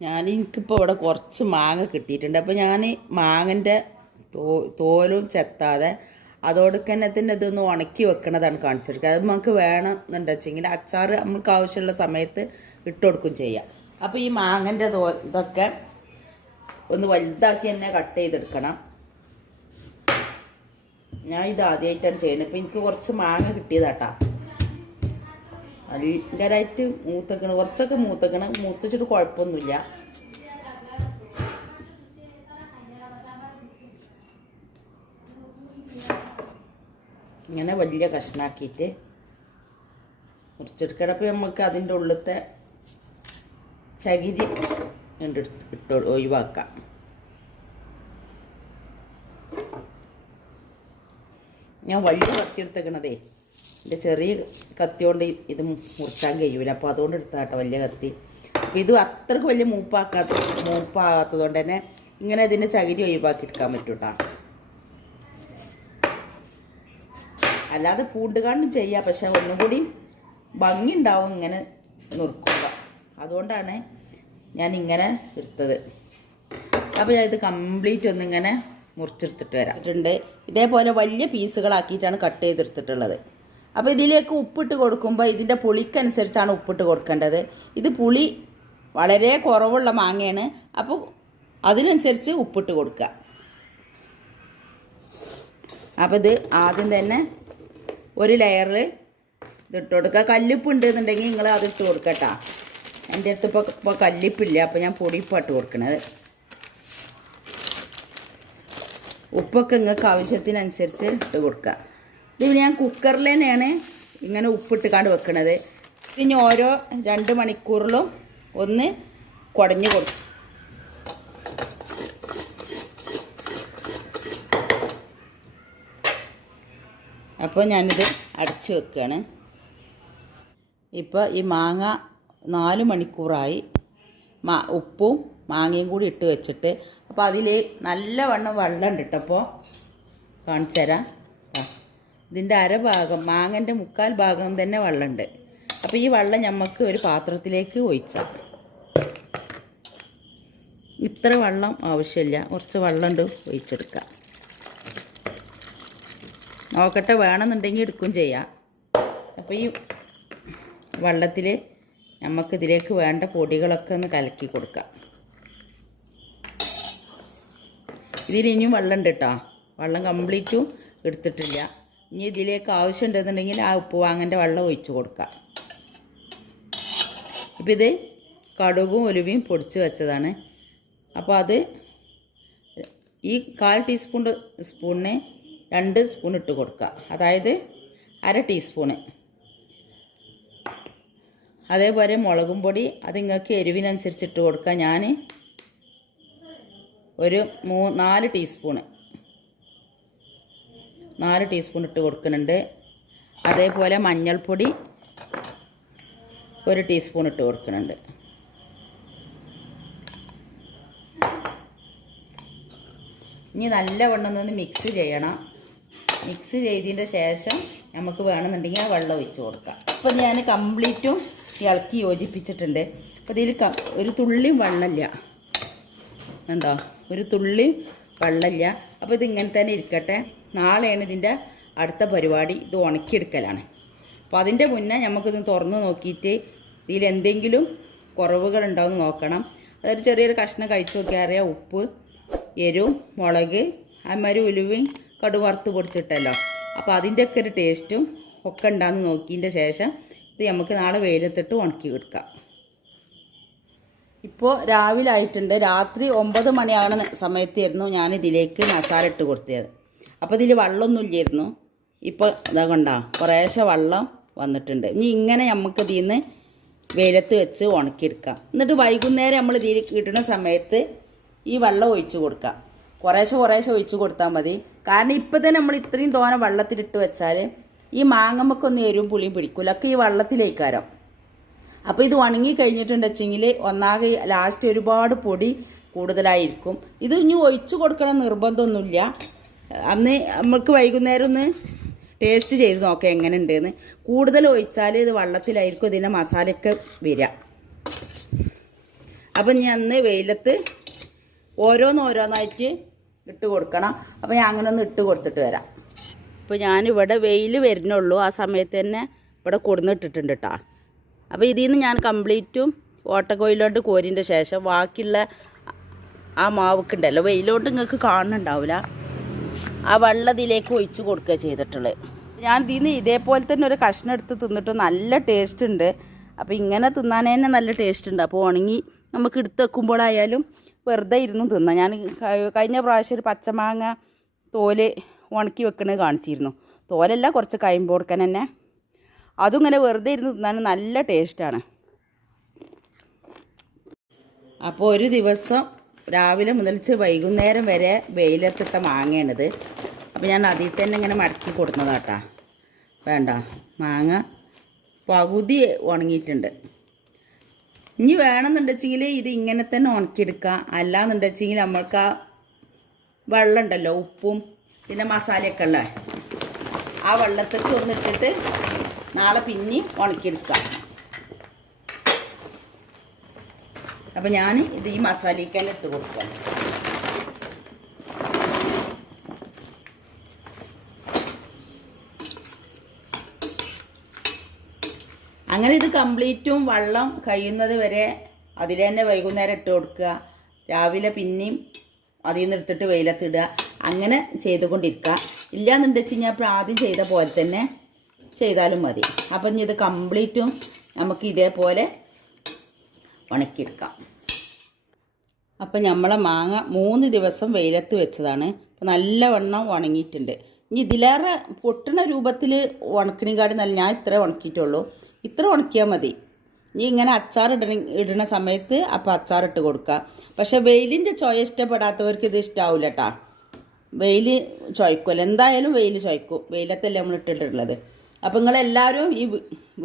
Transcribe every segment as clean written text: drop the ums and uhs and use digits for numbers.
എനിക്കിപ്പോൾ ഇവിടെ കുറച്ച് മാങ്ങ കിട്ടിയിട്ടുണ്ട്. അപ്പോൾ ഞാൻ മാങ്ങൻ്റെ തോലും ചെത്താതെ അതോടൊക്കന്നത്തിൻ്റെ ഇതൊന്ന് ഉണക്കി വെക്കണതാണ് കാണിച്ചെടുക്കുക. അത് നമുക്ക് വേണം എന്നുണ്ടെച്ചെങ്കിൽ അച്ചാർ നമുക്ക് ആവശ്യമുള്ള സമയത്ത് ഇട്ട് കൊടുക്കും ചെയ്യാം. അപ്പോൾ ഈ മാങ്ങൻ്റെ ഇതൊക്കെ ഒന്ന് വലുതാക്കി തന്നെ കട്ട് ചെയ്തെടുക്കണം. ഞാൻ ഇത് ആദ്യമായിട്ടാണ് ചെയ്യുന്നത്. ഇപ്പോൾ എനിക്ക് കുറച്ച് മാങ്ങ കിട്ടിയതാട്ടാ. ഭയങ്കരമായിട്ട് മൂത്തക്കണം, കുറച്ചൊക്കെ മൂത്തിച്ചിട്ട് കുഴപ്പമൊന്നുമില്ല. ഇങ്ങനെ വലിയ കഷ്ണാക്കിയിട്ട് മുറിച്ചെടുക്കണം. അപ്പോൾ നമുക്ക് അതിൻ്റെ ഉള്ളിലത്തെ ചകിരി ഒഴിവാക്കാം. ഞാൻ വലിയ കത്തി എടുത്തേക്കണതേ, എൻ്റെ ചെറിയ കത്തി കൊണ്ട് ഇത് മുറിച്ചാൻ കഴിയൂല. അപ്പോൾ അതുകൊണ്ട് എടുത്താട്ടോ വലിയ കത്തി. അപ്പോൾ ഇത് അത്രക്ക് വലിയ മൂപ്പാകാത്തത് കൊണ്ട് തന്നെ ഇങ്ങനെ ഇതിൻ്റെ ചകിരി ഒഴിവാക്കി എടുക്കാൻ പറ്റും കേട്ടോ. അല്ലാതെ പൂണ്ടുകാണ്ടും ചെയ്യാം, പക്ഷെ ഒന്നും കൂടി ഭംഗി ഉണ്ടാവും ഇങ്ങനെ നുറുക്കുക. അതുകൊണ്ടാണ് ഞാൻ ഇങ്ങനെ എടുത്തത്. അപ്പോൾ ഞാൻ ഇത് കംപ്ലീറ്റ് ഒന്നിങ്ങനെ മുറിച്ചെടുത്തിട്ട് വരാം. ഇതേപോലെ വലിയ പീസുകളാക്കിയിട്ടാണ് കട്ട് ചെയ്തെടുത്തിട്ടുള്ളത്. അപ്പോൾ ഇതിലേക്ക് ഉപ്പിട്ട് കൊടുക്കുമ്പോൾ ഇതിൻ്റെ പുളിക്കനുസരിച്ചാണ് ഉപ്പിട്ട് കൊടുക്കേണ്ടത്. ഇത് പുളി വളരെ കുറവുള്ള മാങ്ങയാണ്, അപ്പോൾ അതിനനുസരിച്ച് ഉപ്പിട്ട് കൊടുക്കുക. അപ്പോൾ ഇത് ആദ്യം തന്നെ ഒരു ലെയർ ഇതിട്ട് കൊടുക്കുക. കല്ലുപ്പ് ഉണ്ടെന്നുണ്ടെങ്കിൽ നിങ്ങൾ അതിട്ട് കൊടുക്കട്ടോ. എൻ്റെ അടുത്ത് ഇപ്പോൾ കല്ലുപ്പില്ല, അപ്പോൾ ഞാൻ പൊടിയിപ്പാട്ട് കൊടുക്കണത്. ഉപ്പൊക്കെ നിങ്ങൾക്ക് ആവശ്യത്തിനനുസരിച്ച് ഇട്ട് കൊടുക്കുക. ഇത് ഞാൻ കുക്കറിൽ തന്നെയാണ് ഇങ്ങനെ ഉപ്പിട്ട് കണ്ട് വെക്കണത്. ഇനി ഓരോ 2 മണിക്കൂറിലും ഒന്ന് കുടഞ്ഞ് കൊടുക്കും. അപ്പോൾ ഞാനിത് അടച്ച് വെക്കുകയാണ്. ഇപ്പോൾ ഈ മാങ്ങ 4 മണിക്കൂറായി ഉപ്പും മാങ്ങയും കൂടി ഇട്ട് വെച്ചിട്ട്. അപ്പോൾ അതിൽ നല്ലവണ്ണം വെള്ളം ഉണ്ട് കേട്ടോ. അപ്പോൾ കാണിച്ചു തരാം. ഇതിൻ്റെ അരഭാഗം മാങ്ങൻ്റെ 1/4 ഭാഗം തന്നെ വെള്ളമുണ്ട്. അപ്പോൾ ഈ വെള്ളം നമുക്ക് ഒരു പാത്രത്തിലേക്ക് ഒഴിച്ചാൽ, ഇത്ര വെള്ളം ആവശ്യമില്ല, കുറച്ച് വെള്ളം ഉണ്ട് ഒഴിച്ചെടുക്കാം. നോക്കട്ടെ, വേണമെന്നുണ്ടെങ്കിൽ എടുക്കുകയും ചെയ്യാം. അപ്പോൾ ഈ വെള്ളത്തിൽ നമുക്കിതിലേക്ക് വേണ്ട പൊടികളൊക്കെ ഒന്ന് കലക്കി കൊടുക്കാം. ഇതിലിനിയും വെള്ളം ഉണ്ട് കേട്ടോ, വെള്ളം കംപ്ലീറ്റും എടുത്തിട്ടില്ല. ഇനി ഇതിലേക്ക് ആവശ്യമുണ്ടെന്നുണ്ടെങ്കിൽ ആ ഉപ്പ് വാങ്ങൻ്റെ വെള്ളം ഒഴിച്ച് കൊടുക്കാം. ഇപ്പം ഇത് കടുകും ഉലുവയും പൊടിച്ച് വെച്ചതാണ്. അപ്പോൾ അത് ഈ 1/4 ടീസ്പൂണിന് 2 സ്പൂൺ ഇട്ട് കൊടുക്കുക, അതായത് 1/2 ടീസ്പൂണ്. അതേപോലെ മുളകും പൊടി അത് നിങ്ങൾക്ക് എരിവിനനുസരിച്ച് ഇട്ട് കൊടുക്കുക. ഞാൻ ഒരു 4 ടീസ്പൂണ് ഇട്ട് കൊടുക്കുന്നുണ്ട്. അതേപോലെ മഞ്ഞൾപ്പൊടി 1 ടീസ്പൂൺ ഇട്ട് കൊടുക്കുന്നുണ്ട്. ഇനി നല്ലവണ്ണം ഒന്ന് മിക്സ് ചെയ്യണം. മിക്സ് ചെയ്തതിൻ്റെ ശേഷം നമുക്ക് വേണമെന്നുണ്ടെങ്കിൽ ആ വെള്ളം ഒഴിച്ച് കൊടുക്കാം. അപ്പോൾ ഞാൻ കംപ്ലീറ്റും ഇളക്കി യോജിപ്പിച്ചിട്ടുണ്ട്. അപ്പോൾ ഇതിൽ ഒരു തുള്ളിയും വെള്ളമില്ല, ഉണ്ടോ? ഒരു തുള്ളി വെള്ളമില്ല. അപ്പോൾ ഇതിങ്ങനെ തന്നെ ഇരിക്കട്ടെ. നാളെയാണ് ഇതിൻ്റെ അടുത്ത പരിപാടി. ഇത് ഉണക്കിയെടുക്കലാണ്. അപ്പോൾ അതിൻ്റെ മുന്നേ നമുക്കിത് തുറന്ന് നോക്കിയിട്ട് ഇതിലെന്തെങ്കിലും കുറവുകളുണ്ടാവുമെന്ന് നോക്കണം. അതൊരു ചെറിയൊരു കഷ്ണം കഴിച്ച് നോക്കിയാൽ അറിയാം. ഉപ്പ്, എരിവും, മുളക്, അമ്മരി ഉലുവയും കടുക് വറുത്ത് പൊടിച്ചിട്ടല്ലോ. അപ്പോൾ അതിൻ്റെയൊക്കെ ഒരു ടേസ്റ്റും ഒക്കെ ഉണ്ടാകുന്ന നോക്കിയതിൻ്റെ ശേഷം ഇത് നമുക്ക് നാളെ വെയിലത്തിട്ട് ഉണക്കി കൊടുക്കാം. ഇപ്പോൾ രാവിലെ ആയിട്ടുണ്ട്. രാത്രി 9 മണിയാകുന്ന സമയത്തായിരുന്നു ഞാനിതിലേക്ക് മസാല ഇട്ട് കൊടുത്തത്. അപ്പോൾ ഇതിൽ വെള്ളമൊന്നും ഇല്ലായിരുന്നു. ഇപ്പോൾ ഇതാ കണ്ടോ, കുറേശ്ശെ വെള്ളം വന്നിട്ടുണ്ട്. ഇനി ഇങ്ങനെ നമുക്ക് ഇതിൽ നിന്ന് വെയിലത്ത് വെച്ച് ഉണക്കിയെടുക്കാം. എന്നിട്ട് വൈകുന്നേരം നമ്മൾ ഇതിൽ കിട്ടുന്ന സമയത്ത് ഈ വെള്ളം ഒഴിച്ച് കൊടുക്കാം. കുറേശ്ശെ ഒഴിച്ച് കൊടുത്താൽ മതി. കാരണം ഇപ്പം തന്നെ നമ്മൾ ഇത്രയും തോനെ വെള്ളത്തിലിട്ട് വെച്ചാൽ ഈ മാങ്ങമ്മക്കൊന്നും എരിവും പുളിയും പിടിക്കില്ല, ഒക്കെ ഈ വെള്ളത്തിലേക്കാരം. അപ്പോൾ ഇത് ഉണങ്ങി കഴിഞ്ഞിട്ടുണ്ടെച്ചെങ്കിൽ ഒന്നാകെ ലാസ്റ്റ് ഒരുപാട് പൊടി കൂടുതലായിരിക്കും. ഇത് ഇനി ഒഴിച്ച് കൊടുക്കണം നിർബന്ധമൊന്നുമില്ല. അന്ന് നമുക്ക് വൈകുന്നേരം ഒന്ന് ടേസ്റ്റ് ചെയ്ത് നോക്കാം എങ്ങനെ ഉണ്ടെന്ന്. കൂടുതൽ ഒഴിച്ചാൽ ഇത് വെള്ളത്തിലായിരിക്കും ഇതിൻ്റെ മസാലയൊക്കെ വരിക. അപ്പം ഞാൻ അന്ന് വെയിലത്ത് ഓരോന്നായിട്ട് ഇട്ട് കൊടുക്കണം. അപ്പോൾ ഞാൻ അങ്ങനെ ഒന്ന് ഇട്ട് കൊടുത്തിട്ട് വരാം. അപ്പോൾ ഞാനിവിടെ വെയിൽ വരുന്നുള്ളൂ, ആ സമയത്ത് തന്നെ ഇവിടെ കൊടുന്നിട്ടിട്ടുണ്ട് കേട്ടോ. അപ്പോൾ ഇതിൽ നിന്ന് ഞാൻ കംപ്ലീറ്റും ഓട്ടക്കോയിലോട്ട് കോരിൻ്റെ ശേഷം ബാക്കിയുള്ള ആ മാവുക്കുണ്ടല്ലോ, വെയിലോട്ട് നിങ്ങൾക്ക് കാണുന്നുണ്ടാവില്ല, ആ വെള്ളത്തിലേക്ക് ഒഴിച്ച് കൊടുക്കുക ചെയ്തിട്ടുള്ളത്. ഞാൻ ഇതിൽ നിന്ന് ഇതേപോലെ തന്നെ ഒരു കഷ്ണം എടുത്ത് തിന്നിട്ട് നല്ല ടേസ്റ്റ് ഉണ്ട്. അപ്പോൾ ഇങ്ങനെ തിന്നാൻ തന്നെ നല്ല ടേസ്റ്റ് ഉണ്ട്. അപ്പോൾ ഉണങ്ങി നമുക്ക് എടുത്ത് വെക്കുമ്പോഴായാലും വെറുതെ ഇരുന്ന് തിന്നാം. ഞാൻ കഴിഞ്ഞ പ്രാവശ്യം ഒരു പച്ചമാങ്ങ തോല് ഉണക്കി വെക്കുന്നത് കാണിച്ചിരുന്നു. തോലല്ല, കുറച്ച് കഴിയുമ്പോൾ കൊടുക്കാൻ തന്നെ. അതും ഇങ്ങനെ വെറുതെ ഇരുന്ന് തിന്നാൻ നല്ല ടേസ്റ്റാണ്. അപ്പോൾ ഒരു ദിവസം രാവിലെ മുതൽച്ച് വൈകുന്നേരം വരെ വെയിലത്തിട്ട മാങ്ങയാണിത്. അപ്പോൾ ഞാൻ അതിൽ തന്നെ ഇങ്ങനെ മടക്കി കൊടുക്കുന്നതാട്ടാ. വേണ്ട, മാങ്ങ പകുതി ഉണങ്ങിയിട്ടുണ്ട്. ഇനി വേണമെന്നുണ്ടെച്ചെങ്കിൽ ഇത് ഇങ്ങനെ തന്നെ ഉണക്കിയെടുക്കാം. അല്ലാന്നുണ്ടെച്ചെങ്കിൽ നമ്മൾക്ക് ആ വെള്ളം ഉണ്ടല്ലോ, ഉപ്പും പിന്നെ മസാലയൊക്കെ ഉള്ള ആ വെള്ളത്തേക്ക് ഒന്നിട്ടിട്ട് നാളെ പിന്നെ ഉണക്കിയെടുക്കാം. അപ്പം ഞാൻ ഇത് ഈ മസാലയ്ക്ക് തന്നെ ഇട്ട് കൊടുക്കാം. അങ്ങനെ ഇത് കംപ്ലീറ്റും വെള്ളം കഴിയുന്നത് വരെ അതിൽ തന്നെ വൈകുന്നേരം ഇട്ട് കൊടുക്കുക. രാവിലെ പിന്നെയും അതിൽ നിന്ന് എടുത്തിട്ട് വെയിലത്തിടുക. അങ്ങനെ ചെയ്തുകൊണ്ടിരിക്കുക. ഇല്ലയെന്നുണ്ടെന്ന് വെച്ച് കഴിഞ്ഞാൽ ഇപ്പോൾ ആദ്യം ചെയ്ത പോലെ തന്നെ ചെയ്താലും മതി. അപ്പം ഇനി ഇത് കംപ്ലീറ്റും നമുക്ക് ഇതേപോലെ ഉണക്കിയെടുക്കാം. അപ്പം നമ്മളെ മാങ്ങ 3 ദിവസം വെയിലത്ത് വെച്ചതാണ്. അപ്പോൾ നല്ലവണ്ണം ഉണങ്ങിയിട്ടുണ്ട്. ഇനി ഇതിലേറെ പൊട്ടുന്ന രൂപത്തിൽ ഉണക്കണിക്കാട് നല്ല ഞാൻ ഇത്ര ഉണക്കിയിട്ടുള്ളൂ. ഇത്ര ഉണക്കിയാൽ മതി. ഇനി ഇങ്ങനെ അച്ചാർ ഇടുന്ന സമയത്ത് അപ്പോൾ അച്ചാറിട്ട് കൊടുക്കുക. പക്ഷേ വെയിലിൻ്റെ ചൊയ ഇഷ്ടപ്പെടാത്തവർക്ക് ഇത് ഇഷ്ടാവില്ല കേട്ടോ. വെയിൽ ചൊയ്ക്കുമല്ലോ, എന്തായാലും വെയിൽ ചൊയ്ക്കും. വെയിലത്തല്ലേ നമ്മൾ ഇട്ടിട്ടുള്ളത്. അപ്പോൾ നിങ്ങളെല്ലാവരും ഈ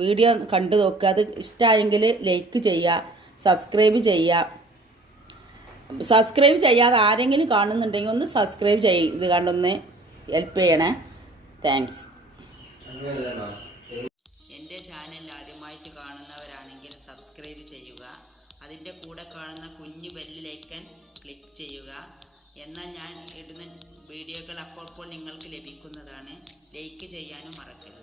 വീഡിയോ കണ്ടു നോക്കുക. അത് ഇഷ്ടമായെങ്കിൽ ലൈക്ക് ചെയ്യുക, സബ്സ്ക്രൈബ് ചെയ്യുക. സബ്സ്ക്രൈബ് ചെയ്യാതെ ആരെങ്കിലും കാണുന്നുണ്ടെങ്കിൽ ഒന്ന് സബ്സ്ക്രൈബ് ചെയ്ത് കണ്ടൊന്ന് ഹെൽപ്പ് ചെയ്യണേ. താങ്ക്സ്. എൻ്റെ ചാനൽ ആദ്യമായിട്ട് കാണുന്നവരാണെങ്കിൽ സബ്സ്ക്രൈബ് ചെയ്യുക. അതിൻ്റെ കൂടെ കാണുന്ന കുഞ്ഞു ബെല്ലിലേക്കൻ ക്ലിക്ക് ചെയ്യുക. എന്നാൽ ഞാൻ ഇടുന്ന വീഡിയോകൾ അപ്പോൾ നിങ്ങൾക്ക് ലഭിക്കുന്നതാണ്. ലൈക്ക് ചെയ്യാനും മറക്കരുത്.